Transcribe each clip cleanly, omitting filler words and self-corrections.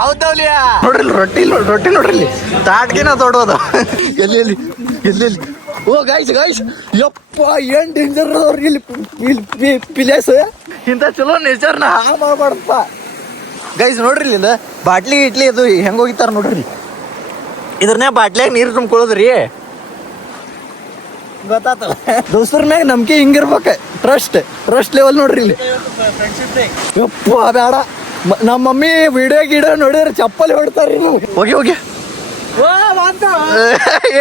ಹೌದವ್ಲಿಯ ನೋಡ್ರಿ ರೊಟ್ಟಿ ನೋಡ್ರಿ ತಾಟ್ಗೆನ ದೊಡ್ಡದ ಎಲ್ಲಿ ಓ ಗಾಯ್ಸ್ ಯಪ್ಪ ಏನ್ ಡೇಂಜರ್ ಅವ್ರಿ ಇಲ್ಲಿ ಪ್ಲೇಸ್ ಇಂಥ ಚಲೋ ನೇಚರ್ನ ಹಾಳು ಮಾಡ್ಬಾರ್ದಪ್ಪ ಗೈಸ್. ನೋಡ್ರಿ ಇಲ್ಲಿಂದ ಬಾಟ್ಲಿ ಇಟ್ಲಿ ಅದು ಹೆಂಗ್ ಹೋಗಿತ್ತಾರ ನೋಡ್ರಿ. ಇದ್ರನ್ನೇ ಬಾಟ್ಲಿಯಾಗ ನೀರು ತುಂಬ್ಕೊಳ್ಳೋದ್ರಿ. ಗೊತ್ತಾತಲ್ಲ ದೋಸ್ತರ ಮ್ಯಾಗ ನಂಬಿಕೆ ಹಿಂಗಿರ್ಬೇಕ. ಟ್ರಸ್ಟ್ ಲೆವೆಲ್ ನೋಡ್ರಿ ಇಲ್ಲಿ. ಯಪ್ಪ ಬೇಡ, ನಮ್ಮ ಮಮ್ಮಿ ವಿಡಿಯೋ ಗಿಡ ನೋಡಿದ್ರೆ ಚಪ್ಪಲಿ ಹೊಡ್ತಾರ್ರಿ. ಹೋಗಿ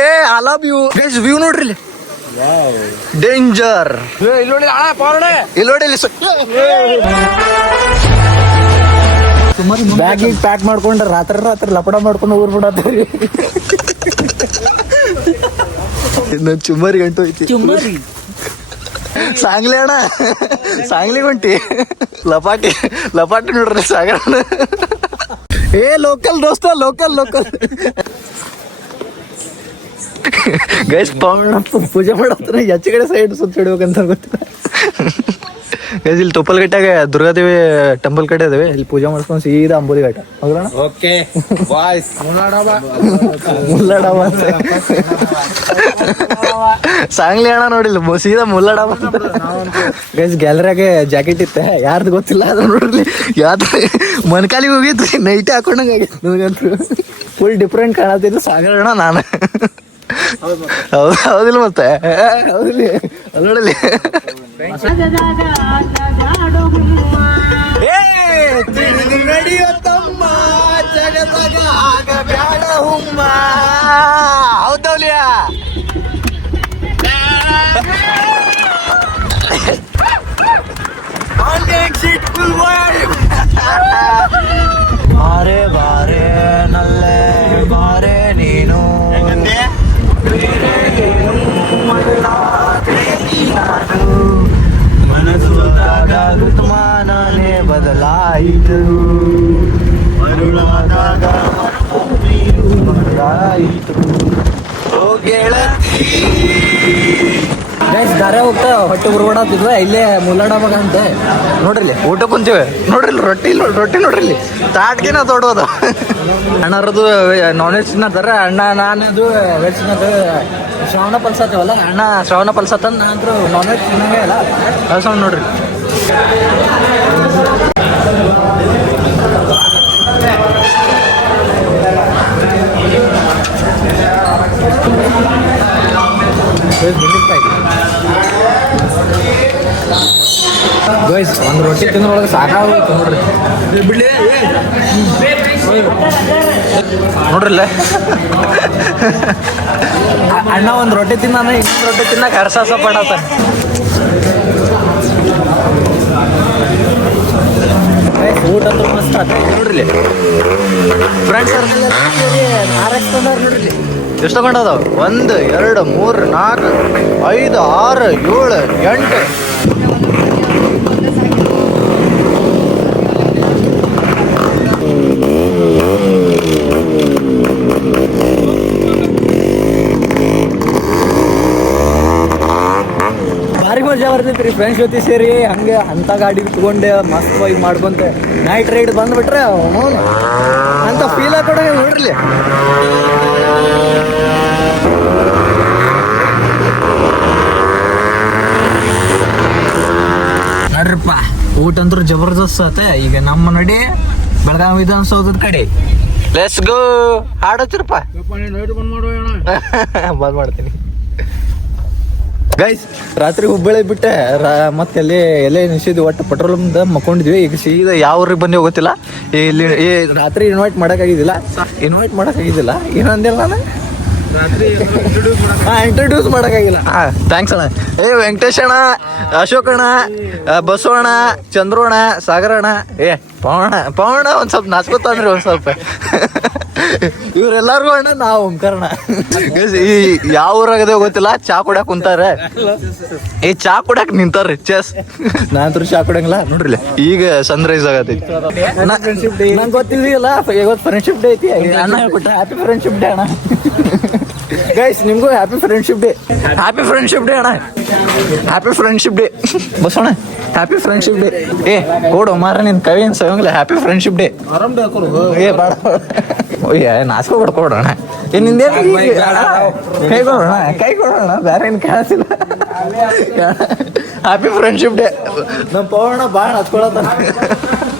ಏ I love you guys. View ನೋಡ್ರಿ ಇಲ್ಲಿ, ಡೇಂಜರ್. ಇಲ್ಲಿ ಬ್ಯಾಗ್ ಈಗ ಪ್ಯಾಕ್ ಮಾಡ್ಕೊಂಡ್ರೆ ರಾತ್ರಿ ಲಪಡ ಮಾಡ್ಕೊಂಡು ಊರ್ ಬಿಡತ್ತೀರಿ. ನನ್ ಚುಮ್ಮರಿ ಗಂಟು ಐತಿ. ಸಾಂಗ್ಲಿ ಅಣ್ಣ, ಸಾಂಗ್ಲಿ ಹೊಂಟಿ ಲಪಾಟಿ ನೋಡ್ರಿ ಸಾಗರ. ಏ ಲೋಕಲ್ ದೋಸ್ತ, ಲೋಕಲ್ ಗೈಸ್. ಪೂಜೆ ಮಾಡತ್ರ ಹೆಚ್ಚು ಕಡೆ ಸೈಡ್ ಸುತ್ತ ಹಿಡ್ಬೇಕಂತ ಗೊತ್ತಿಲ್ಲ ಗೈಸ್. ಇಲ್ಲಿ ತೊಪ್ಪಲ್ಗಟ್ಟಾಗ ದುರ್ಗಾದೇವಿ ಟೆಂಪಲ್ ಕಡೆ ಅದೇವಿ. ಇಲ್ಲಿ ಪೂಜೆ ಮಾಡ್ಕೊಂಡು ಸೀದಾ ಅಂಬೋಲಿ ಘಾಟ ಹೋಗೋಣ. ಓಕೆ ಬಾಯ್ಸ್, ಮುಲ್ಲಾಡವ ಸಾಂಗ್ಲಿ ಅಣ್ಣ ನೋಡಿಲ್ಲ, ಸೀದಾ ಮುಲ್ಲಾಡವ ಗೈಸ್. ಗ್ಯಾಲರಿಯಾಗೆ ಜಾಕೆಟ್ ಇತ್ತ, ಯಾರ್ದು ಗೊತ್ತಿಲ್ಲ. ಅದು ನೋಡ್ರಿ ಯಾವ್ದು ಮೊನ್ಕಾಲಿಗೆ ಹೋಗಿದ್ರಿ, ನೈಟ್ ಹಾಕೊಂಡಂಗ ಆಗಿತ್ತು ನನಗಂತೂ. ಫುಲ್ ಡಿಫ್ರೆಂಟ್ ಕಾಣತ್ತಿದ್ದು ಸಾಗರ ಅಣ್ಣ ನಾನು. ಹೌದಿಲ್ಲ ಮತ್ತೆ, ಹೌದಿಲ್ಲ ನೋಡಲಿ. ನಡೆಯುತ್ತಮ್ಮ ಜಗದಾಗ ಬ್ಯಾಡ ಹುಮ್ಮ. ಹೌದವ್ಲಿಯ ಬಾರೆ ನಲ್ಲೆ ಬಾರೆ ನೀನು ಮನಸ್ಸು ಋತುಮಾನನೇ ಬದಲಾಯಿತು, ಮರುಳಾದಾಗ ಬದಲಾಯಿತು. ಗೈಸ್ ದಾರ ಹೋಗ್ತಾ ಹೊಟ್ಟೆ ಉರ್ಬಾಡತ್ತಿದ್ವ. ಇಲ್ಲೇ ಮುಲ್ಲಾಡವಾಗ ಅಂತ ನೋಡ್ರಿ ಊಟ ಕುಂತೀವಿ. ನೋಡ್ರಿ ರೊಟ್ಟಿ ನೋಡ್ರಿ ಇಲ್ಲಿ ತಾಟ್ಗೆನ ದೊಡ್ಡದ. ಅಣ್ಣರದು ನಾನ್ ವೆಜ್ ತಿನ್ನತ್ತಾರ, ಅಣ್ಣ ನಾನದು ವೆಜ್ ತಿನ್ನೋದು. ಶ್ರಾವಣ ಪಲ್ಸತ್ತೇವಲ್ಲ, ಅಣ್ಣ ಶ್ರಾವಣ ಪಲ್ಸತ್ತಂದು ನಾನಂತರೂ ನಾನ್ ವೆಜ್ ತಿನ್ನಂಗೆ ಇಲ್ಲ. ಕಳ್ಸೋಣ ನೋಡ್ರಿ. ಗೈಸ್ ಒಂದು ರೊಟ್ಟಿ ತಿನ್ನೋಳಗೆ ಸಾಕಾಗೋಯ್ತು ನೋಡ್ರಿ. ನೋಡ್ರಲ್ಲ ಅಣ್ಣ ಒಂದು ರೊಟ್ಟಿ ತಿನ್ನಾನ, ಇನ್ನೊಂದು ರೊಟ್ಟಿ ತಿನ್ನಕ್ಕೆ ಹರ್ಸಾಸ ಪಡತ್ತ. ಊಟ ಅಂತೂ ಮಸ್ತ್ ಆತ ನೋಡ್ರಿ. ಫ್ರೆಂಡ್ಸ್ RX ನೋಡ್ರಿ ಎಷ್ಟು ತಗೊಂಡದಾವ. 1 2 3 4 5 6 7 8. ಭಾರಿ ಮಜಾ ಬರ್ತೈತ್ರಿ ಫ್ರೆಂಡ್ಸ್ ಜೊತೆ ಸೇರಿ. ಹಂಗೆ ಅಂತ ಗಾಡಿ ತಗೊಂಡೆ ಮಸ್ತ್ ವೈಬ್ ಮಾಡ್ಕೊಂತ ನೈಟ್ ರೈಡ್ ಬಂದ್ಬಿಟ್ರೆ ಅಂತ ಫೀಲ್ ಹಾಕೊಡ ನೋಡ್ರಿ. ನೋಡ್ರಪ್ಪ ಊಟ ಅಂತೂ ಜಬರ್ದಸ್ತ್ ಆತ. ಈಗ ನಮ್ಮ ನಡಿ ಬೆಳಗಾವಿ ವಿಧಾನಸೌಧದ ಕಡೆ. Let's go. ಹಾಡತ್ತಿರಪ್ಪ ಬಂದ್ ಮಾಡ್ತೀನಿ ಗೈಸ್. ರಾತ್ರಿ ಹುಬ್ಬಳ್ಳಿ ಬಿಟ್ಟೆ ಮತ್ತೆ ಅಲ್ಲಿ ಎಲ್ಲೇ ನಿಲ್ಸಿದ್ವಿ. ಒಟ್ಟು ಪೆಟ್ರೋಲ್ ಮಕ್ಕೊಂಡಿದ್ವಿ. ಈಗ ಸೀದಾ ಯಾವ ಊರಿಗೆ ಬಂದು ಗೊತ್ತಿಲ್ಲ. ಇಲ್ಲಿ ರಾತ್ರಿ ಇನ್ವೈಟ್ ಮಾಡೋಕ್ಕಾಗಿದ್ದಿಲ್ಲ. ಏನಂದಿಲ್ಲ ನಾನು, ಇಂಟ್ರೊಡ್ಯೂಸ್ ಮಾಡೋಕ್ಕಾಗಿಲ್ಲ. ಥ್ಯಾಂಕ್ಸ್ ಅಣ್ಣ. ವೆಂಕಟೇಶ್ ಅಣ್ಣ, ಅಶೋಕ್ ಅಣ್ಣ, ಬಸವ ಅಣ್ಣ, ಚಂದ್ರು ಅಣ್ಣ, ಸಾಗರ ಅಣ್ಣ, ಪವಣ ಒಂದು ಸ್ವಲ್ಪ ನಾಚ್ಕೊತಾನ್ರಿ ಒಂದು ಸ್ವಲ್ಪ. ಇವರೆಲ್ಲರಿಗೂ ಅಣ್ಣ, ನಾವು ಓಂಕಾರಣ. ಈ ಯಾವ ಊರಾಗದೆ ಗೊತ್ತಿಲ್ಲ. ಚಾ ಕುಡ್ಯಾಕ ಕುಂತಾರೆ. ಚಾ ಕುಡ್ಯಾಕ ನಿಂತಾರ್ರಿ ಚೆಸ್. ನಾನಂತೂ ಚಾ ಕುಡಂಗಿಲ್ಲ ನೋಡ್ರಿ. ಈಗ ಸನ್ರೈಸ್ ಆಗತೈತಿ. ನಂಗೆ ಗೊತ್ತಿದೆಯಲ್ಲ ಇವತ್ತು ಫ್ರೆಂಡ್ಶಿಪ್ ಡೇ ಐತಿ. ಅಣ್ಣ ಹೇಳ್ಕೊಟ್ರೆ ಹ್ಯಾಪಿ ಫ್ರೆಂಡ್ಶಿಪ್ ಡೇ ಅಣ್ಣ. ಗೈಸ್ ನಿಮ್ಗೂ happy friendship day. Happy friendship day ಅಣ್ಣ. ಹ್ಯಾಪಿ ಫ್ರೆಂಡ್ಶಿಪ್ ಡೇ ಬಸೋಣ. Happy friendship day. ಏ ಕೊಡು ಮಾರ ನಿನ್ ಕೈ ಏನ್ ಸವಂಗಿಲ್ಲ. Happy friendship day. ಏ ಬೇಡ ಓಯ್ಯ ನಾಚ್ಕೊ ಕೊಡೋಣ. ಏ ನಿಂದೇನು ಕೈ ಕೊಡೋಣ, ಕೈ ಕೊಡೋಣ, ಬೇರೆ ಏನು ಕಾಣಿಸಿಲ್ಲ. Happy friendship day. ನಮ್ಮ ಪವನ ಭಾಳ ಹಚ್ಕೊಳತ್ತಾನ.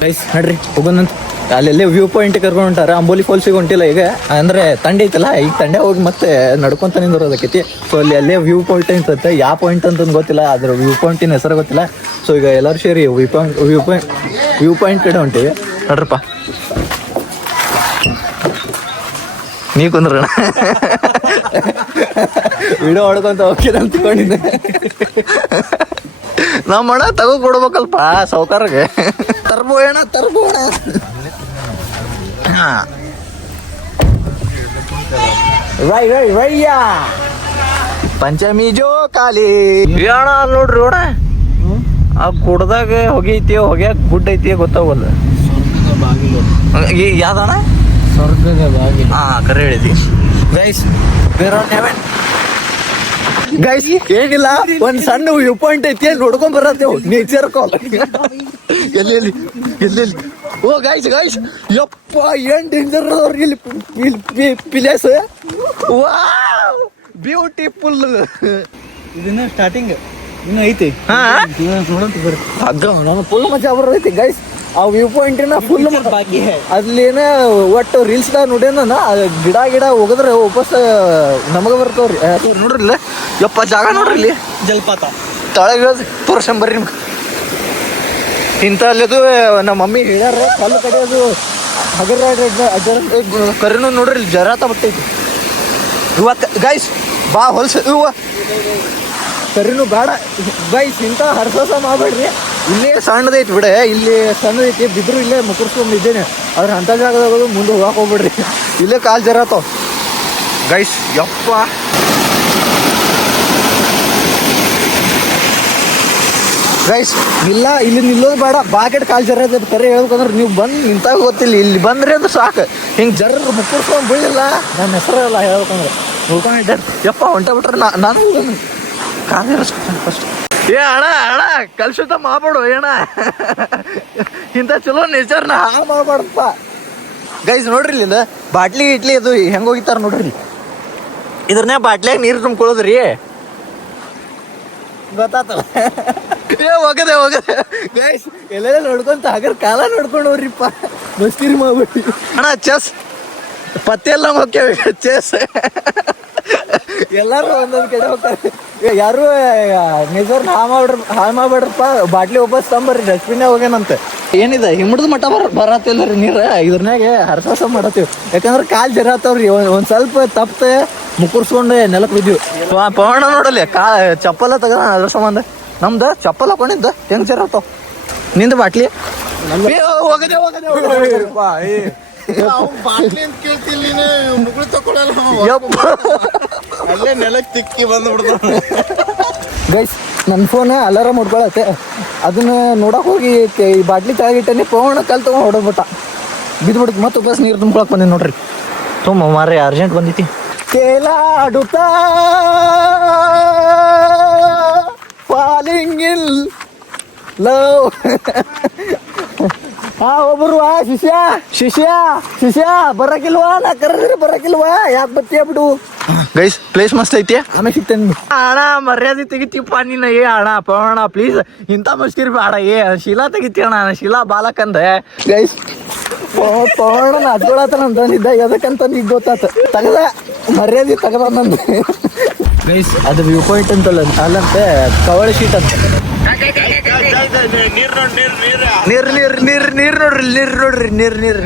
ಗೈಸ್ ನಡ್ರಿ ಹೋಗೋಣಂತ. ಅಲ್ಲೆಲ್ಲೇ ವ್ಯೂ ಪಾಯಿಂಟ್ ಕರ್ಕೊಂಡು ಹೊಂಟಾರ. ಅಂಬೋಲಿ ಫಾಲ್ಸಿಗೆ ಹೊಂಟಿಲ್ಲ ಈಗ, ಅಂದ್ರೆ ತಂಡೆ ಐತಲ್ಲ, ಈಗ ತಂಡೆ ಹೋಗಿ ಮತ್ತೆ ನಡ್ಕೊಂತ ನಿಂದಿರೋದಕ್ಕೈತಿ. ಸೊ ಅಲ್ಲಿ ಅಲ್ಲೇ ವ್ಯೂ ಪಾಯಿಂಟ್ ಅಂತಂತೆ, ಯಾವ ಪಾಯಿಂಟ್ ಅಂತಂದು ಗೊತ್ತಿಲ್ಲ, ಅದ್ರ ವ್ಯೂ ಪಾಯಿಂಟಿನ ಹೆಸರು ಗೊತ್ತಿಲ್ಲ. ಸೊ ಈಗ ಎಲ್ಲರೂ ಸೇರಿ ವ್ಯೂ ಪಾಯಿಂಟ್ ಕಡೆ ಹೊಂಟಿವಿ. ನಡ್ರಪ್ಪ ನೀ ಕುಂದ್ರಣ. ವಿಡಿಯೋ ಹೊಡ್ಕೊಂತ ಹೋಗ್ತೀನಿ ಅಂತ್ಕೊಂಡಿದ್ದೆ. ನಮ್ಮ ಅಣ್ಣ ತಗೋ ಕೊಡ್ಬೇಕಲ್ಪ ಸೌಕಾರ್ಗೆ. ತರ್ಬೋಣ ತರ್ಬೋಣ. ರೈಯ ಪಂಚಮಿ ಜೋ ಕಾಲಿ ಅಣ್ಣ. ಅಲ್ಲಿ ನೋಡ್ರಿ ಅಣ್ಣ, ಆ ಗುಡ್ದಾಗ ಹೊಗೆ ಐತಿ, ಹೊಗ್ಯಾಕ ಗುಡ್ ಐತಿ ಗೊತ್ತಾಗಲ್ಲ. ಯಾವ್ದಣ್ಣ? ಸ್ವರ್ಗದ ಬಾಗಿಲು. ಹಾ ಕರೆ ಹೇಳಿದಿ. ಗೈಸ್ ಗೈಸ್ ಏನಿಲ್ಲ, ಒಂದ್ ಸಣ್ಣ ವ್ಯೂ ಪಾಯಿಂಟ್ ಐತಿ, ನೋಡ್ಕೊಂಡ್ ಬರತ್ತೇವು. ನೇಚರ್ ಕಾಲ್. ಎಲ್ಲೆಲ್ಲಿ ಎಲ್ಲೆಲ್ಲಿ ಓ ಗೈಸ್ ಗೈಸ್ ಯಪ್ಪ ಏನ್ ಡೇಂಜರ್ ಅವ್ರಿಗೆ ಇಲ್ಲಿ ಪ್ಲೇಸ್. Wow beautiful. ಇದನ್ನ ಸ್ಟಾರ್ಟಿಂಗ್ ಇನ್ನು ಐತಿ. ನಾನು ಫುಲ್ ಮಜಾ ಬರೈತಿ ಗೈಸ್. ಆ ವ್ಯೂ ಪಾಯಿಂಟಿನ ಫುಲ್ ಅಲ್ಲೇನ ಒಟ್ಟು ರೀಲ್ಸ್ದಾಗ ನೋಡ್ಯಾನ. ಗಿಡ ಗಿಡ ಹೋಗದ್ರೆ ವಾಪಸ್ ನಮಗೆ ಬರ್ತಾವ್ರಿ. ನೋಡ್ರಿಲ್ಲ ಯಪ್ಪ ಜಾಗ ನೋಡ್ರಿ, ಇಲ್ಲಿ ಜಲಪಾತ ತಳಗ ತೋರ್ಸಂಬರ್ರಿ ನಿಮ್ಗೆ. ಇಂಥ ಅಲ್ಲದು ನಮ್ಮ ಮಮ್ಮಿ ಹೇಳ್ಯಾರ, ಕಲ್ಲು ಕಡೆಯೋದು ಹಗರ ಕರಿನೂ ನೋಡ್ರಿ ಇಲ್ಲಿ ಜರಾತ ಬರ್ತೈತಿ. ಇವತ್ತು ಗೈಸ್ ಬಾ ಹೊಲ್ಸ ಇವ ಕರಿನೂ ಬೇಡ ಗೈಸ್. ಇಂಥ ಹರ್ಸೋಸ ಮಾಡಬೇಡ್ರಿ. ಇಲ್ಲೇ ಸಣ್ಣದೈತಿ ಬಿಡ, ಇಲ್ಲಿ ಸಣ್ಣದೈತಿ, ಬಿದ್ರು ಇಲ್ಲೇ ಮುಕರ್ಸ್ಕೊಂಡಿದ್ದೇನೆ. ಆದ್ರೆ ಅಂಥ ಜಾಗದಾಗ ಮುಂದೆ ಹೋಗಕ್ಕೆ ಹೋಗ್ಬಿಡ್ರಿ, ಇಲ್ಲೇ ಕಾಲು ಜರಾತಾವ ಗೈಸ್. ಯಪ್ಪ ಗೈಸ್ ಇಲ್ಲ, ಇಲ್ಲಿ ನಿಲ್ಲೋದು ಬೇಡ, ಬಾಕೆಟ್ ಕಾಲು ಜರ ಕರೆ ಹೇಳ್ಬೇಕಂದ್ರೆ ನೀವು ಬಂದು ನಿಂತಾಗ ಗೊತ್ತಿಲ್ಲ. ಇಲ್ಲಿ ಬಂದ್ರಿ ಅಂದ್ರೆ ಸಾಕು, ಹಿಂಗೆ ಜರ ಮುಕ್ಕರ್ಸ್ಕೊಂಡು ಬೀಳಿಲ್ಲ. ನನ್ನ ಹೆಸರೆಲ್ಲ ಹೇಳ್ಬೇಕಂದ್ರೆ ಉಳ್ಕೊಂಡಿದ್ದೆ. ಯಪ್ಪ ಹೊಂಟ ಬಿಟ್ರೆ ನಾನು ಕಾಲ ಫಸ್ಟ್. ಏ ಅಣ್ಣ ಅಣ್ಣ ಕಲ್ಸುತ್ತ ಮಾಡ್ಬೇಡು ಏಣ, ಇಂಥ ಚಲೋ ನೇಚರ್ನ ಹಾಳು ಮಾಡ್ಬಾರ್ದಪ್ಪ ಗೈಸ್. ನೋಡ್ರಿ ಇಲ್ಲಿಂದ ಬಾಟ್ಲಿ ಇಟ್ಲಿ ಅದು ಹೆಂಗೆ ಹೋಗಿತ್ತಾರ ನೋಡ್ರಿ. ಇದ್ರನ್ನೇ ಬಾಟ್ಲಿಯಾಗ ನೀರು ತುಂಬ್ಕೊಳ್ಳೋದ್ರಿ, ಗೊತ್ತಾತಲ್ಲ. ಏ ಹೋಗದೆ ಹೋಗದೆ ಗೈಸ್. ಎಲ್ಲೆಲ್ಲ ನೋಡ್ಕೊಂತ ಹಾಗಾರ ಕಾಲ ನೋಡ್ಕೊಂಡು ಹೋಗ್ರಿಪ್ಪ, ಮಸ್ತಿರಿ ಮಾಡ್ಬಿಟ್ಟು. ಅಣ್ಣ ಚೆಸ್ ಪತ್ತೆ ಎಲ್ಲ ಹೋಗ್ಯಾವ. ಚೆಸ್ ಎಲ್ಲಾರು ಒಂದೊಂದು ಕಡೆ ಹೋಗ್ತಾರೆ. ಯಾರು ನೇಚರ್ನ ಹಾಳು ಮಾಡ್ಬೇಡ್ರಪ್ಪ. ಬಾಟ್ಲಿ ವಾಪಸ್ ತಂಬರ್ರಿ, ಡಸ್ಟ್ಬಿನ್ನೇ ಹೋಗ್ಯಾನಂತೆ. ಏನಿದೆ ಹಿಮ್ಮಡ್ದು ಮಟ್ಟ ಬರತ್ತಿಲ್ಲ ರೀ ನೀರು. ಇದ್ರನ್ಯಾಗೆ ಹರ್ಸಾಸ ಮಾಡತ್ತೀವಿ, ಯಾಕಂದ್ರೆ ಕಾಲು ಜರಾತವ್ರಿ. ಒಂದು ಸ್ವಲ್ಪ ತಪ್ಪೆ ಮುಕ್ಕರ್ಸ್ಕೊಂಡು ನೆಲಕ್ಕೆ ಬಿದ್ದೀವಿ. ಪವಣ ನೋಡಲ್ಲಿ ಚಪ್ಪಲ ತಗ ಅದ್ರ ಸಂಬಂಧ. ನಮ್ದು ಚಪ್ಪಲ್ ಹಾಕೊಂಡಿದ್ದ ಹೆಂಗ್ ಜರಾತಾವ. ನಿಂದು ಬಾಟ್ಲಿ ಹೋಗದೆ ಹೋಗದೆ ಅಲ್ಲೇ ನೆಲಕ್ಕೆ ತಿಕ್ಕಿ ಬಂದ್ಬಿಡ್ತಾವ ಗೈಸ್. ನನ್ನ ಫೋನ್ ಅಲಾರಾಮ್ ಹೊಡ್ಕೊಳತ್ತೆ, ಅದನ್ನ ನೋಡಕ್ ಹೋಗಿ ಈ ಬಾಟ್ಲಿ ತೆಗಿಟ್ಟನೆ ಪವನ ಕಲ್ ತಗೊಂಡು ಹೊಡೋಗ್ಬಿಟ್ಟ, ಬಿದ್ಬಿಡ್ತು. ಮತ್ತೆ ವಾಪಸ್ ನೀರು ತುಂಬ್ಕೊಳಕ್ ಬಂದಿ ನೋಡ್ರಿ. ತುಂಬ ಮಾರ್ರೆ ಅರ್ಜೆಂಟ್ ಬಂದಿತಿ. ಕೇಳಾಡುತ್ತಾ ಫಾಲಿಂಗ್ ಇನ್ ಲವ್. ಒಬ್ಬರು ಶಿಷ್ಯ ಶಿಷ್ಯ ಶಿಷ್ಯ ಬರಕಿಲ್ವಾ? ನಾ ಕರೆದ್ರೆ ಬರಕಿಲ್ವಾ? ಯಾಕೆ ಬತ್ತೀಯ ಬಿಡು ಗೈಸ್. ಪ್ಲೇಸ್ ಮಸ್ತ್ ಐತಿ, ಆಮೇಲೆ ಸಿಗ್ತೇನೆ. ಅಣ್ಣ ಮರ್ಯಾದೆ ತೆಗಿತೀಪ್ಪ ನೀನು. ಏ ಅಣ್ಣ ಪವಣ ಪ್ಲೀಸ್ ಇಂಥ ಮಸ್ಕಿರ್ ಬೇಡ. ಏ ಶಿಲಾ ತೆಗಿತಿ ಅಣ್ಣ, ಶಿಲಾ ಬಾಲಕಂದೆ ಗೈಸ್. ಪವಣ ಹಚ್ಕೊಳತನಂತಂದಿದ್ದ, ಎದಕ್ಕಂತ ಈಗ ಗೊತ್ತಾತ. ತಗದ ಮರ್ಯಾದೆ ತಗದ ನಂದು ಗೈಸ್. ಅದು ವ್ಯೂ ಪಾಯಿಂಟ್ ಅಂತಲ್ಲ, ಅಲ್ಲಂತೆ ಕವಳ ಶೀಟ್ ಅಂತ. ನೀರ್ ನೀರ್ ನೀರ್ ನೀರ್ ನೋಡ್ರಿ, ನೀರ್ ನೋಡ್ರಿ, ನೀರ್ ನೀರ್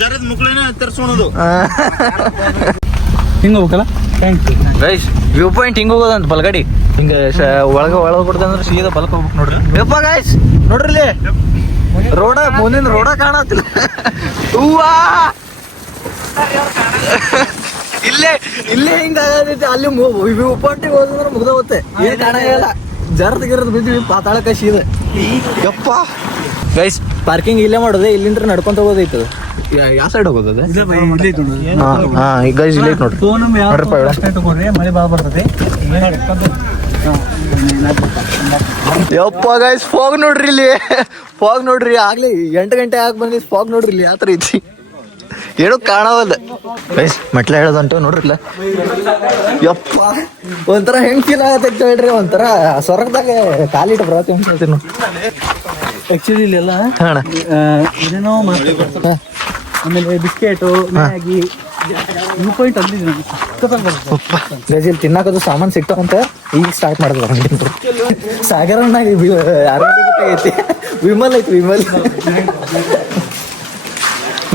ಜರದ ಮುಕ್ಳೇನೆ ತರ್ಸೋಣದು. ಹಿಂಗ ಹೋಗಲ್ಲ ಗೈಸ್. ವ್ಯೂ ಪಾಯಿಂಟ್ ಹಿಂಗ ಹೋಗೋದಂತ ಬಲ್ಗಡಿ, ಹಿಂಗ ಒಳಗ ಬಿಡ್ತಂದ್ರೆ ಸೀದಾ ಬಲ್ಕ್ ಹೋಗ್ಬೇಕು ನೋಡ್ರಿ. ಯಪ್ಪ ಗೈಸ್ ನೋಡ್ರಿ, ರೋಡ ಮುಂದಿನ ರೋಡ ಕಾಣತ್ತಿಲ್ಲ. ಹೂವಾ ಇಲ್ಲೇ ಇಲ್ಲೇ ಹಿಂಗ ಆಗತೈತಿ. ಅಲ್ಲಿ ವ್ಯೂ ಪಾಯಿಂಟಿಗೆ ಹೋದಂದ್ರೆ ಮುಗ್ದ ಹೋಗುತ್ತೆ, ಏನ್ ಕಾಣಲ್ಲ. ಜರದ್ ಗಿರದ್ ಬಿದ್ವಿ ಪಾತಾಳಕ್ಕೆ ಸೀದ. ಯಪ್ಪ ಗೈಸ್ ಪಾರ್ಕಿಂಗ್ ಇಲ್ಲೇ ಮಾಡೋದು, ಇಲ್ಲಿಂದ ನಡ್ಕೊಂತ ಹೋಗೋದೈತದ. ಯಾವ ಸೈಡ್ ಹೋಗೋದ? ಹಾ ಈಗ ಗೈಸ್ ಇಲ್ಲೇ ನೋಡ್ರಿ. ಮಳೆ ಭಾಳ ಬರ್ತದೆ. ಯಪ್ಪ ಗೈಸ್ ಫಾಗ್ ನೋಡ್ರಿ ಇಲ್ಲಿ, ಫಾಗ್ ನೋಡ್ರಿ. ಆಗ್ಲಿ 8 ಗಂಟೆ ಆಗಿ ಬಂದಿದ್ದು ಫಾಗ್ ನೋಡ್ರಿ ಇಲ್ಲಿ ಯಾವ ಥರ ಐತಿ, ಏನೂ ಕಾಣವಲ್ಲ ಗೈಸ್. ಮೆಟ್ಲ ಹೇಳೋದಂಟು ನೋಡ್ರಿಲ್ಲ. ಯಪ್ಪ ಒಂಥರ ಹೆಂಗ್ ಫೀಲ್ ಆಗತ್ತೆ ಹೇಳ್ರಿ, ಒಂಥರ ಸ್ವರ್ಗದಾಗ ಕಾಲಿಟ್ಟು ಬರತ್ತೆ ಅಂತ ಹೇಳ್ತೀನಿ. ಆಕ್ಚುಲಿ ಇಲ್ಲೆಲ್ಲ ಅಣ್ಣ ಏನೇನೋ ಮಾಡ್ತಾರೆ. ಆಮೇಲೆ ಬಿಸ್ಕೆಟು, ಮ್ಯಾಗಿ, ವ್ಯೂ ಪಾಯಿಂಟ್ ಅಂದಿದ್ದು ಗೈಸ್ ಇಲ್ಲಿ ತಿನ್ನಾಕದು ಸಾಮಾನು ಸಿಗ್ತಾವಂತ ಈಗ ಸ್ಟಾರ್ಟ್ ಮಾಡಿದ್ರು. ಸಾಗರಣ್ಣ ಐತಿ, ವಿಮಲ್ ಐತಿ, ವಿಮಲ್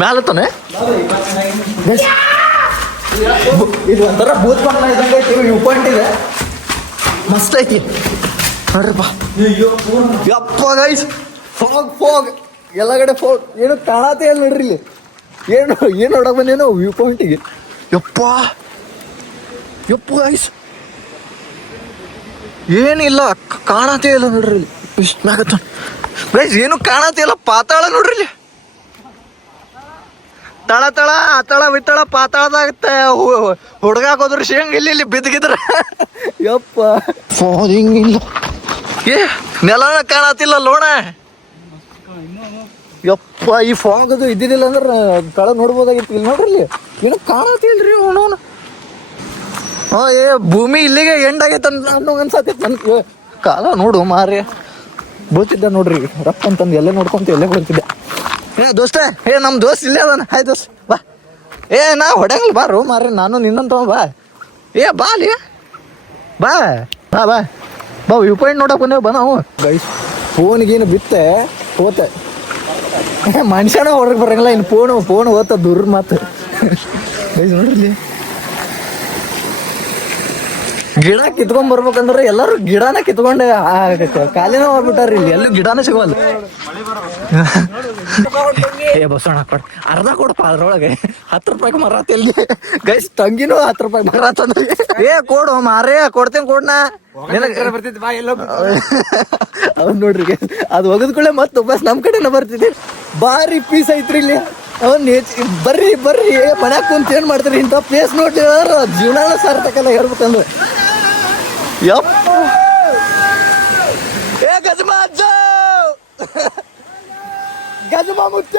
ಮ್ಯಾಲತ್ತಾನೆ. ಇದು ಒಂಥರ ಭೂತ್ ಬಂಗ್ಲ ಇದ್ದಂಗೆ ಐತಿ, ವ್ಯೂ ಪಾಯಿಂಟ್ ಇದೆ, ಮಸ್ತ್ ಐತಿ ನೋಡ್ರಪ್ಪ. ಯಪ್ಪ ಗೈಸ್ ಫಾಗ್ ಫಾಗ್ ಎಲ್ಲ ಕಡೆ ಫಾಗ್, ಏನು ಕಾಣತೇ ಇಲ್ಲ ನೋಡ್ರಿ ಇಲ್ಲಿ. ಏನು ನೋಡಕ್ ಬಂದೇನೋ ವ್ಯೂ ಪಾಯಿಂಟಿಗೆ. ಯಪ್ಪ ಯಪ್ಪ ಗೈಸ್ ಏನಿಲ್ಲ, ಕಾಣತೇ ಇಲ್ಲ ನೋಡ್ರಿ ಇಲ್ಲಿ. ಇಷ್ಟು ಮ್ಯಾಗತ್ತ ಗೈಸ್, ಏನು ಕಾಣತೇ ಇಲ್ಲ. ಪಾತಾಳ ನೋಡ್ರಿ ಇಲ್ಲಿ, ತಳ ತಳ ಅತಳ ಬಿತ್ತಳ ಪಾತಾಳದಾಗ ಹುಡುಗಾಕೋದ್ರ ಶೇಂಗ್ ಇಲ್ಲಿ ಬಿದ್ಗಿದ್ರ. ಯಪ್ಪ ಫಾಗ್ ಹಿಂಗಿಲ್ಲ, ಏ ನೆಲನ ಕಾಣತಿಲ್ಲ ಲೋಣ. ಯಪ್ಪ ಈ ಫಾಗ್ ಅದು ಇದ್ದಿದ್ದಿಲ್ಲ ಅಂದ್ರೆ ತಳ ನೋಡ್ಬೋದಾಗಿತ್ತು. ಇಲ್ಲಿ ನೋಡ್ರಿ ಇಲ್ಲಿ ಏನು ಕಾಣತಿಲ್ರಿ ಅವನವನು. ಹಾ ಏ ಭೂಮಿ ಇಲ್ಲಿಗೆ ಎಂಡ್ ಆಗೈತೆ ಅನ್ನೋ ಅನ್ಸತ್ತೈತೆ ನನ್ಗೆ. ಕಾಲ ನೋಡು ಮಾರಿ ಬೋತಿದ್ದ ನೋಡ್ರಿ, ರಪ್ಪ ಅಂತಂದು ಎಲ್ಲೇ ನೋಡ್ಕೊಂತ ಎಲ್ಲೇ ಬರ್ತಿದ್ದೆ. ಏ ದೋಸ್ತ, ಏ ನಮ್ಮ ದೋಸ್ತ್ ಇಲ್ಲೇ ಅದಾನ. ಹಾಯ್ ದೋಸ್ತ್ ಬಾ. ಏ ನಾ ಹೊಡ್ಯಂಗಿಲ್ಲ ಬಾರು ಮಾರಿ, ನಾನು ನಿನ್ನಂತ ಬಾ. ಏ ಬಾ ಅಲ್ಲಿ ಬಾ ಬಾ ಬಾ ಬಾ ವ್ಯೂ ಪಾಯಿಂಟ್ ನೋಡಕ್ ಬಂದೇವು ಬಾ ನಾವು. ಗೈಸ್ ಫೋನ್ಗೇನು ಬಿತ್ತೆ ಹೋತೆ, ಮನುಷ್ಯನ ಹೊರಗೆ ಬರಂಗಿಲ್ಲ, ಇನ್ನು ಫೋನ್ ಹೋತ ದೂರ ಮಾತು. ಗೈಸ್ ನೋಡ್ರಿ ಗಿಡ ಕಿತ್ಕೊಂಡ್ ಬರ್ಬೇಕಂದ್ರೆ ಎಲ್ಲರೂ ಗಿಡನ ಕಿತ್ಕೊಂಡೆ ಕಾಲಿನ ಹೋಗ್ಬಿಟ್ಟಾರ. ಇಲ್ಲಿ ಎಲ್ಲೂ ಗಿಡನೇ ಸಿಗೋಲ್ಲ. ಏ ಬಸವಣ್ಣ ಕೊಡ್, ಅರ್ಧ ಕೊಡಪ್ಪ ಅದ್ರೊಳಗೆ. 10 ರೂಪಾಯಿಗೆ ಮರಾತ ಎಲ್ಲಿ ಗೈಸ್, ತಂಗಿನೂ 10 ರೂಪಾಯಿ ಮರಾತ. ಏ ಕೊಡು ಮಾರೇ, ಕೊಡ್ತೇನೆ ಕೊಡ್ನ. ಅವ್ನು ನೋಡ್ರಿ ಅದು ಒಗದ್ಕೊಳ್ಳೆ ಮತ್ತೆ ವಾಪಸ್ ನಮ್ಮ ಕಡೆನ ಬರ್ತಿದ್ದೆ. ಭಾರಿ ಪೀಸ್ ಐತ್ರಿ ಇಲ್ಲಿ. ಅವ್ನು ಬರ್ರಿ ಬರ್ರಿ ಮನ್ಯಾಗ ಕುಂತ ಏನ್ ಮಾಡ್ತೀರಿ, ಇಂಥ ಪೇಸ್ ನೋಡಿ ಜೀವನ ಸಾರ್ಥಕಲ್ಲ ಹೇಳ್ಬೇಕಂದ್ರೆ. ಯಪ್ಪ ಏ ಗಜಮ ಅಜ್ಜ, ಗಜಮ ಮುಚ್ಚ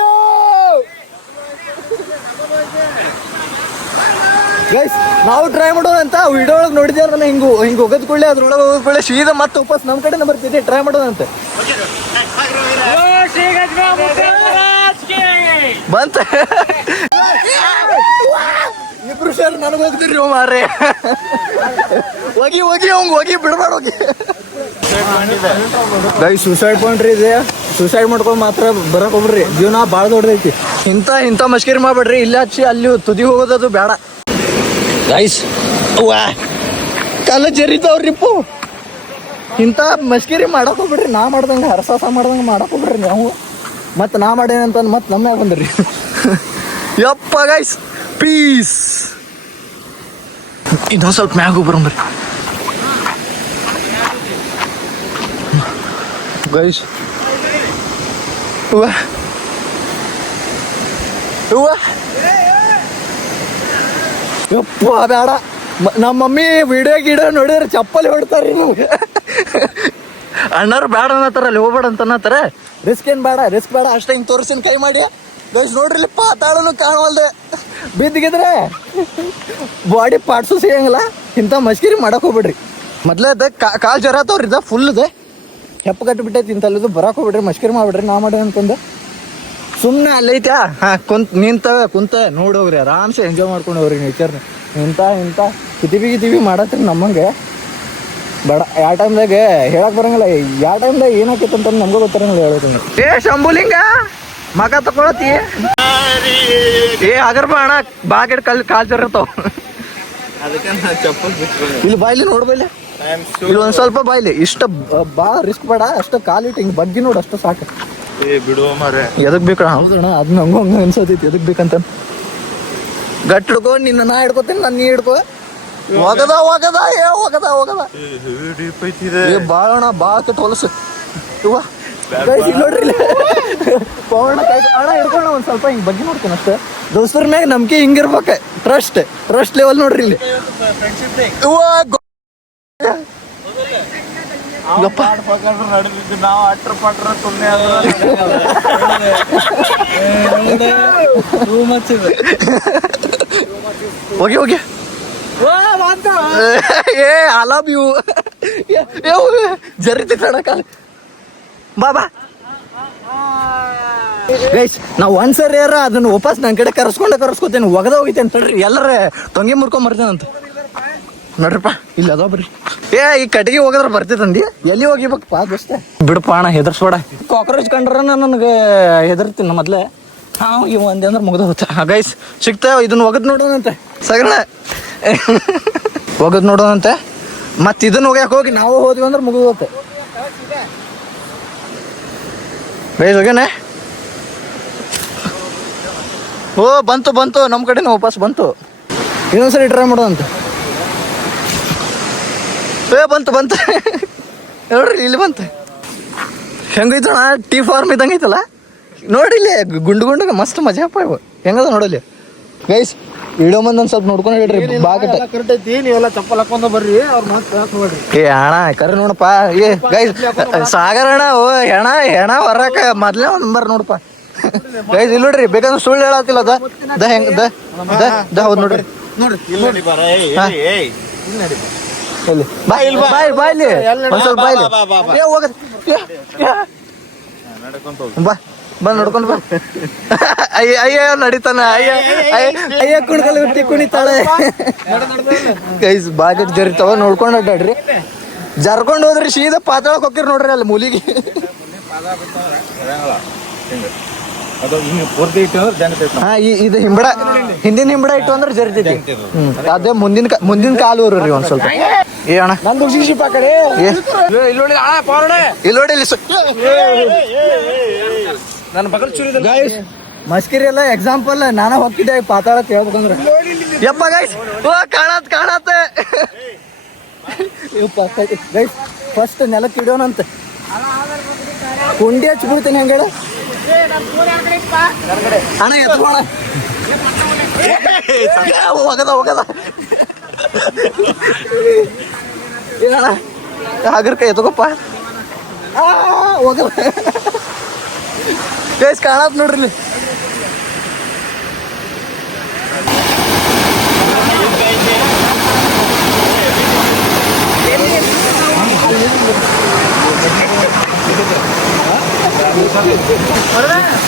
ಗೈಸ್. ನಾವು ಟ್ರೈ ಮಾಡೋಣ ಅಂತ ವಿಡಿಯೋ ಒಳಗೆ ನೋಡಿದ್ಯಾರ, ನಾನು ಹಿಂಗೆ ಹೋಗೋದ್ಕೊಳ್ಳೆ ಅದ್ರೊಳಗೆ ಹೋಗೋದ್ಕೊಳ್ಳೆ ಸೀದಾ ಮತ್ತೆ ವಾಪಸ್ ನಮ್ಮ ಕಡೆನ ಬರ್ತಿದ್ದೆ. ಟ್ರೈ ಮಾಡೋಣ ಅಂತ ಬಂತ. ಇಬ್ರು ಸೇರಿ ನನಗೆ ಹೋಗ್ತಿರಿ ಮಾರೇ. ಹೋಗಿ ಹೋಗಿ ಬಿಡ್ಬೇಡ ಹೋಗಿ. ಗೈಸ್ ಸೂಸೈಡ್ ಪಾಯಿಂಟ್ ರೀ ಇದೆ, ಸೂಸೈಡ್ ಮಾಡ್ಕೊಂಡು ಮಾತ್ರ ಬರಕ್ ಹೋಗ್ಬಿಡ್ರಿ, ಜೀವನ ಭಾಳ ದೊಡ್ಡದೈತಿ. ಇಂಥ ಮಸ್ಕಿರಿ ಮಾಡ್ಬೇಡ್ರಿ, ಇಲ್ಲಿ ಹಚ್ಚಿ ಅಲ್ಲಿ ತುದಿ ಹೋಗೋದದು ಬೇಡ. ಗೈಸ್ ಕಾಲ ಜರಿತಾವ್ರಿಪ್ಪು, ಇಂಥ ಮಸ್ಕಿರಿ ಮಾಡಕ್ ಹೋಗ್ಬಿಡ್ರಿ. ನಾ ಮಾಡ್ದಂಗೆ ಹರಸಾಸ ಮಾಡ್ದಂಗೆ ಮಾಡಕ್ ಹೋಗ್ಬಿಡ್ರಿ ನಾವು. ಮತ್ತೆ ನಾ ಮಾಡೇನಂತ ಮತ್ತೆ ನಮ್ಮ್ಯಾಗ ಬಂದ್ರಿ. ಯಪ್ಪ ಗೈಸ್ ಪೀಸ್. ಇನ್ನೊಂದು ಸ್ವಲ್ಪ ಮ್ಯಾಗ ಹೋಗ್ಬರಂಬ್ರಿ ಗೈಸ್. ಯಪ್ಪ ಬೇಡ, ನಮ್ಮ ಮಮ್ಮಿ ವಿಡಿಯೋ ಗಿಡ ನೋಡಿದ್ರೆ ಚಪ್ಪಲಿ ಹೊಡ್ತಾರ್ರಿ ನಿಮ್ಗೆ. ಅಣ್ಣವ್ರು ಬೇಡ ಅನ್ನತ್ತಾರ, ಅಲ್ಲಿ ಹೋಗ್ಬೇಡ ಅಂತ ಅನ್ನತ್ತಾರ. ರಿಸ್ಕ್ ಬೇಡ ಅಷ್ಟೇ. ಹಿಂಗೆ ತೋರಿಸಿನ ಕೈ ಮಾಡಿ ಗೈಸ್ ನೋಡ್ರಿ, ಪಾತಾಳನು ಕಾಣವಲ್ದೆ, ಬಿದ್ದಿಗಿದ್ರೆ ಬಾಡಿ ಪಾರ್ಟ್ಸು ಸಿಗಂಗಿಲ್ಲ. ಇಂಥ ಮಸ್ಕಿರಿ ಮಾಡಕ್ ಹೋಗ್ಬಿಡ್ರಿ. ಮೊದ್ಲೇದ ಕಾಲು ಜರತ್ತವ್ರಿ, ಇದ ಫುಲ್ ಇದೆ ಹೆಪ್ಪ ಕಟ್ಟಿಬಿಟ್ಟೈತಿ. ಇಂಥಲ್ಲಿದ್ದು ಬರಕ್ ಹೋಗ್ಬಿಡ್ರಿ, ಮಸ್ಕಿರಿ ಮಾಡ್ಬಿಡ್ರಿ. ನಾ ಮಾಡಿ ಅನ್ಕೊಂಡೆ ಸುಮ್ಮನೆ ಅಲ್ಲೈತ್ಯಾ, ಹಾಂ ಕುಂತ ನೋಡೋಗ್ರಿ, ಆರಾಮ್ಸೆ ಎಂಜಾಯ್ ಮಾಡ್ಕೊಂಡು ಹೋಗ್ರಿ ನೇಚರ್ನ. ಇಂಥ ಕಿತಿಬಿ ಮಾಡತ್ರಿ ನಮ್ಮಂಗೆ ಬೇಡ. ಯಾವ ಟೈಮ್ದಾಗ ಹೇಳಕ್ ಬರಂಗಿಲ್ಲ, ಯಾವ ಟೈಮ್ದಾಗ ಏನಾಕೈತೆ ಅಂತ ನಮ್ಗೆ ಗೊತ್ತಿರಂಗಿಲ್ಲ ಹೇಳೋದು. ಏ ಶಂಭುಲಿಂಗ ಮಗ ತಗೊಳತಿ, ಏ ಅಗರ್ಬ ಅಣ್ಣ ಬಾಗಿಡ್ ಕಾಲ್ ಜರ್ತಾವ. ಇಲ್ಲಿ ಬಾಯ್ಲಿ ನೋಡ್ಬೈಲಿ, ಇಲ್ಲಿ ಒಂದ್ ಸ್ವಲ್ಪ ಬಾಯ್ಲಿ. ಇಷ್ಟ ಭಾಳ ರಿಸ್ಕ್ ಬೇಡ, ಅಷ್ಟ ಕಾಲಿಟ್ಟು ಹಿಂಗೆ ಬಗ್ಗೆ ನೋಡು, ಅಷ್ಟು ಸಾಕು. ಬಿಡುವ ಮಾರೆ, ಎದಕ್ ಬೇಕಣ? ಹೌದಣ್ಣ, ಅದನ್ನ ಹಂಗ ಅನ್ಸತೈತಿ. ಎದಕ್ ಬೇಕಂತ ಗಟ್ಟಿ ಹಿಡ್ಕೊ, ನಿನ್ನ ನಾ ಹಿಡ್ಕೋತೀನಿ, ನನ್ನ ನೀ ಹಿಡ್ಕೊ. ಹೋಗದ ಏ ಹೋಗದ ಏ ಬಾಳಣ್ಣ, ಭಾಳ ಕೆಟ್ಟ ಹೊಲಸು. ಇವ ಗೈಸ್ ಇಲ್ಲಿ ನೋಡ್ರಿ ಇಲ್ಲಿ. ಪವನ ಕೈ ಅಣ್ಣ ಹಿಡ್ಕೊಂಡು ಒಂದ್ ಸ್ವಲ್ಪ ಹಿಂಗ್ ಬಗ್ಗೆ ನೋಡ್ತೀನಿ ಅಷ್ಟೇ. ದೋಸ್ತರ ಮ್ಯಾಗ ನಂಬಿಕೆ ಹಿಂಗಿರ್ಬೇಕು. ಟ್ರಸ್ಟ್ ಲೆವೆಲ್ ನೋಡ್ರಿ ಇಲ್ಲಿ. ನಾವು ಅಟ್ರ ಪಟ್ರ ಸುಮ್ಮನೆ ಹೋಗಿ ಏ ಐ ಲವ್ ಯು ಜರಿತೈತಣ ಕಾಲ ಬಾ ಗೈಸ್ ನಾವು ಒಂದ್ಸರಿ ಯಾರ ಅದನ್ನ ವಾಪಸ್ ನನ್ನ ಕಡೆ ಕರ್ಸ್ಕೋತೇನೆ ಒಗದ ಹೋಗಿತೇನೆ ತಡ್ರಿ ಎಲ್ಲರ ತೊಂಗೆ ಮುರ್ಕೊಂಡ್ ಬರ್ತೇನಂತ ನೋಡ್ರಪ್ಪ ಇಲ್ಲಿ ಅದೊಬ್ರಿ ಏ ಈ ಕಟ್ಟಿಗೆ ಹೋಗದ್ರ ಬರ್ತೈತಂದಿ ಎಲ್ಲಿ ಹೋಗಿಬೇಕಪ್ಪ ದೋಸ್ತ ಬಿಡಪ್ಪ ಅಣ್ಣ ಹೆದರ್ಸ್ಬೇಡ ಕಾಕ್ರೋಚ್ ಕಂಡ್ರ ನನಗೆ ಹೆದರ್ತೀನಿ ಮೊದ್ಲೆ ಹಾಂ ಇವ್ ಒಂದೇ ಅಂದ್ರೆ ಮುಗ್ದ ಹೋಗ್ತ ಗೈಸ್ ಸಿಗ್ತಾವ ಇದನ್ನ ಒಗದ್ ನೋಡೋಣಂತೆ ಸಗಣ ಒಗದ್ ನೋಡೋಣಂತೆ ಮತ್ತೆ ಇದನ್ನ ಹೋಗ್ಯಾಕ ಹೋಗಿ ನಾವು ಹೋದ್ವಿ ಅಂದ್ರೆ ಮುಗಿದು ಹೋಗುತ್ತೆ ಗೈಸ್ ಹೋಗ್ಯಾನೆ ಓ ಬಂತು ನಮ್ಮ ಕಡೆನೂ ವಾಪಸ್ ಬಂತು ಇನ್ನೊಂದ್ಸರಿ ಟ್ರೈ ಮಾಡೋದಂತ ಏ ಬಂತು ನೋಡ್ರಿ ಇಲ್ಲಿ ಬಂತು ಹೆಂಗೈತಣ ಟೀ ಫಾರ್ಮ್ ಇದ್ದಂಗೆ ಐತಲ್ಲ ನೋಡಿ ಇಲ್ಲಿ ಗುಂಡು ಮಸ್ತ್ ಮಜಾ ಅಪ್ಪ ಇವು ಹೆಂಗದ ನೋಡಲಿ ಗೈಸ್ ವಿಡಿಯೋ ಮಂದಿ ಒಂದ್ ಸ್ವಲ್ಪ ನೋಡ್ಕೊಂಡು ಹೇಳ್ರಿ ಬಾಗಟ ಕರೆಕ್ಟ್ ಐತಿ ನೀವೆಲ್ಲ ಚಪ್ಪಲ್ ಹಾಕೊಂಡ ಬರ್ರಿ ಅವ್ರ ಮಾತು ನೋಡ್ರಿ. ಏ ಅಣ್ಣ ಕರೆ ನೋಡಪ್ಪ ಏ ಗೈಸ್ ಸಾಗರ ಅಣ್ಣ ಓ ಹೆಣ ಹೊರಕ ಮೊದ್ಲೇ ಒಂದ್ ನಂಬರ್ ನೋಡಪ್ಪ ಗೈಸ್ ಇಲ್ಲಿ ನೋಡ್ರಿ ಬೇಕಂದ್ರೆ ಸುಳ್ಳು ಹೇಳತ್ತಿಲ್ಲ ಹೌದ್ ನೋಡ್ರಿ ನೋಡಿ ಬರ ಎಲ್ಲಿ ಬಾಯ್ಲಿ ಒಂದ್ ಸ್ವಲ್ಪ ಬಾಯ್ಲಿ ಏ ಹೋಗದ್ ಬಾ ಬಂದ್ ನೋಡ್ಕೊಂಡು ಬಾ ಅಯ್ಯ ನಡೀತಾನ ಅಯ್ಯ ಕುಣ್ಕಲ್ ಕುಣಿತಾಳೆ ಗೈಸ್ ಬಾಗೆಟ್ ಜರಿತಾವ ನೋಡ್ಕೊಂಡು ಅಡ್ಡಾಡ್ರಿ ಜರ್ಕೊಂಡು ಹೋದ್ರಿ ಸೀದಾ ಪಾತಾಳಕ್ ಹೋಗಿರ್ ನೋಡ್ರಿ ಅಲ್ಲಿ ಮೂಲಿಗೆ ಹಾ ಇದು ಹಿಂಬಡ ಹಿಂದಿನ ಹಿಂಬಡ ಇಟ್ಟು ಅಂದ್ರೆ ಜರಿತೈತಿ ಅದೇ ಮುಂದಿನ ಕಾಲು ಊರ್ರಿ ಒಂದ್ ಸ್ವಲ್ಪ ಏ ಅಣ್ಣ ನಂದು ಶಿಶಿಪ ಕಡೆ ಇಲ್ಲಿ ನೋಡಿ ನನ್ನ ಬಗಲ್ ಚೂರಿ ಗೈಸ್ ಮಸ್ಕಿರಿ ಎಲ್ಲ ಎಕ್ಸಾಂಪಲ್ ನಾನ ಹೋಗ್ತಿದ್ದೆ ಪಾತಾಳ ಹೇಳ್ಬೇಕಂದ್ರೆ ಯಪ್ಪ ಗೈಸ್ ಓ ಕಾಣತ್ತೆ ಗೈಸ್ ಫಸ್ಟ್ ನೆಲಕ್ಕೆ ಇಡೋಣಂತೆ ಕುಂಡಿ ಹಚ್ಬಿಡ್ತೀನಿ ಹೆಂಗ ಅಣ್ಣ ಎತ್ಕೋಣ ಹೋಗದ ಏನಣ್ಣ ಹಾಗರ್ಕ ಎತ್ಕೋಪ್ಪ ಹೋಗದ ಗೈಸ್ ಕಾಣತ್ ನೋಡ್ರಿ ಇಲ್ಲಿ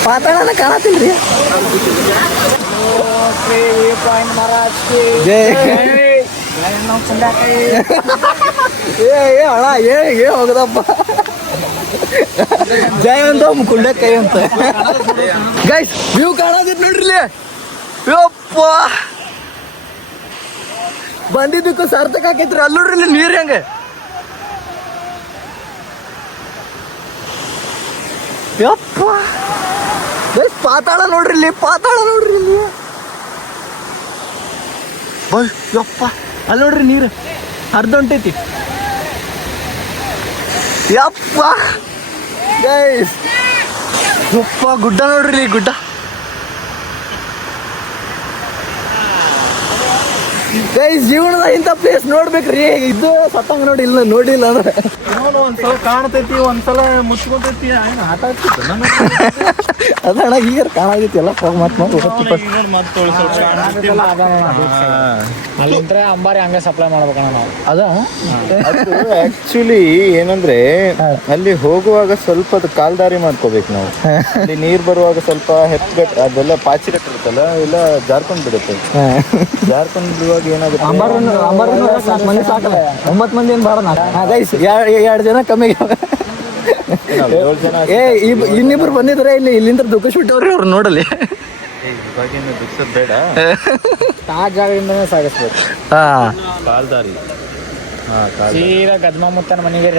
ಪಾತಾಳನ ಕಾಣತಿಲ್ರಿ ಏ ಅಣ್ಣ ಏ ಹೋಗದಪ್ಪ ಜಯ ಅಂತ ಕುಂಡ ಕೈ ಅಂತ ಗೈಸ್ ವ್ಯೂ ಕಾಣೋದಿತ್ ನೋಡ್ರಿ ಯಪ್ಪ ಬಂದಿದ್ದಕ್ಕೂ ಸಾರ್ಥಕ ಆಕೈತ್ರಿ ಅಲ್ಲಿ ನೋಡ್ರಿ ಇಲ್ಲಿ ನೀರ್ ಹೆಂಗ ಯಪ್ಪ ಗೈಸ್ ಪಾತಾಳ ನೋಡ್ರಿ ಇಲ್ಲಿ ಯಪ್ಪ ಅಲ್ಲಿ ನೋಡ್ರಿ ನೀರು ಅರ್ಧ ಹೊಂಟೈತಿ ಯಪ್ಪ ಗೈಸ್ ಯಪ್ಪ ಗುಡ್ಡ ನೋಡ್ರಿ ಗುಡ್ಡ ಗೈಸ್ ಜೀವನದ ಇಂಥ ಪ್ಲೇಸ್ ನೋಡ್ಬೇಕ್ರಿ ಇದು ಸತ್ತಂಗ ನೋಡಿಲ್ಲ ಅಂದ್ರೆ ಒಂದ್ಸಲ ಕಾಣ್ತೈತಿ ಒಂದ್ಸಲ ಮುಚ್ಕೊಂತೈತಿ ಆಟ ಅದಣ್ಣ ಈಗ ಕಾಣಾಗೈತಿ ಎಲ್ಲ ಹೋಗಿ ಅಲ್ಲಿಂದ ಅಂಬಾರಿ ಹಂಗೆ ಸಪ್ಲೈ ಮಾಡ್ಬೇಕಣ್ಣ ನಾವು ಅದ ಆಕ್ಚುಲಿ ಏನಂದ್ರೆ ಅಲ್ಲಿ ಹೋಗುವಾಗ ಸ್ವಲ್ಪ ಅದು ಕಾಲ್ದಾರಿ ಮಾಡ್ಕೋಬೇಕು ನಾವು ಅಲ್ಲಿ ನೀರ್ ಬರುವಾಗ ಸ್ವಲ್ಪ ಹೆಪ್ಗಟ್ ಅದೆಲ್ಲ ಪಾಚಿಗಟ್ ಇರುತ್ತಲ್ಲ ಎಲ್ಲ ಜಾರ್ಕೊಂಡ್ ಬಿಡುತ್ತೆ ಜಾರ್ಕೊಂಡ್ ಬಿಡುವಾಗ ಏನಾಗುತ್ತೆ ಮಂದಿ ಸಾಕಲ್ಲ 9 ಮಂದಿ ಏನ್ ಬಾಡ ಗೈಸ್ 2 ಜನ ಕಮ್ಮಿ ಏ ಇನ್ನಿಬ್ರು ಬಂದಿದ್ರೆ ಇಲ್ಲಿಂದ ದುಃಖ ಬಿಟ್ಟವ್ರಿ ಅವ್ರು ನೋಡಲಿ ದುಃಖದ ಬೇಡ ಆ ಜಾಗದಿಂದನೇ ಸಾಗಿಸ್ಬೇಕು ಕಾಲ್ದಾರಿ ಸೀದಾ ಗದ್ಮ ಮುತ್ತನ ಮನೆಗೆ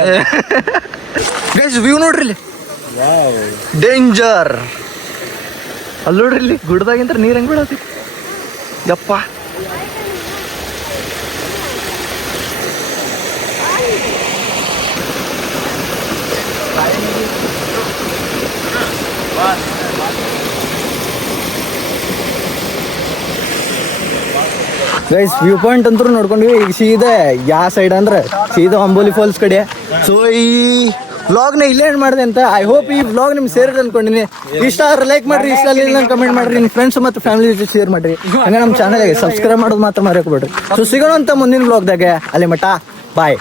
ಗೈಸ್ ವ್ಯೂ ನೋಡ್ರಿ ಇಲ್ಲಿ ಡೇಂಜರ್ ಅಲ್ಲಿ ನೋಡ್ರಿ ಇಲ್ಲಿ ಗುಡ್ದಾಗಿಂತ ನೀರ್ ಹೆಂಗ್ ಬಿಡತಿ ಯಪ್ಪ ಗೈಸ್ ವ್ಯೂ ಪಾಯಿಂಟ್ ಅಂತೂ ನೋಡ್ಕೊಂಡ್ವಿ. ಈಗ ಸೀದಾ ಯಾವ ಸೈಡ್ ಅಂದ್ರೆ ಸೀದಾ ಅಂಬೋಲಿ ಫಾಲ್ಸ್ ಕಡೆ. ಸೊ ಈ ವ್ಲಾಗ್ನ ಇಲ್ಲೇ ಏನ್ ಮಾಡಿದೆ ಅಂತ ಐ ಹೋಪ್ ಈ ವ್ಲಾಗ್ ನಿಮ್ಗೆ ಸೇರಿದೆ ಅನ್ಕೊಂಡಿನಿ. ಇಷ್ಟ ಆದ್ರೆ ಲೈಕ್ ಮಾಡ್ರಿ, ಇಷ್ಟ ಇಲ್ಲ ಕಮೆಂಟ್ ಮಾಡ್ರಿ, ನಿಮ್ಮ ಫ್ರೆಂಡ್ಸ್ ಮತ್ತು ಫ್ಯಾಮಿಲಿ ಜೊತೆ ಶೇರ್ ಮಾಡ್ರಿ. ಹಂಗೆ ನಮ್ಮ ಚಾನಲ್ಗೆ ಸಬ್ಸ್ಕ್ರೈಬ್ ಮಾಡೋದು ಮಾತ್ರ ಮರೆಯಕ್ಕೆ ಬಿಡ್ರಿ. ಸೊ ಸಿಗೋಣ ಅಂತ ಮುಂದಿನ ವ್ಲಾಗ್ದಾಗ. ಅಲ್ಲಿ ಮಠ ಬಾಯ್.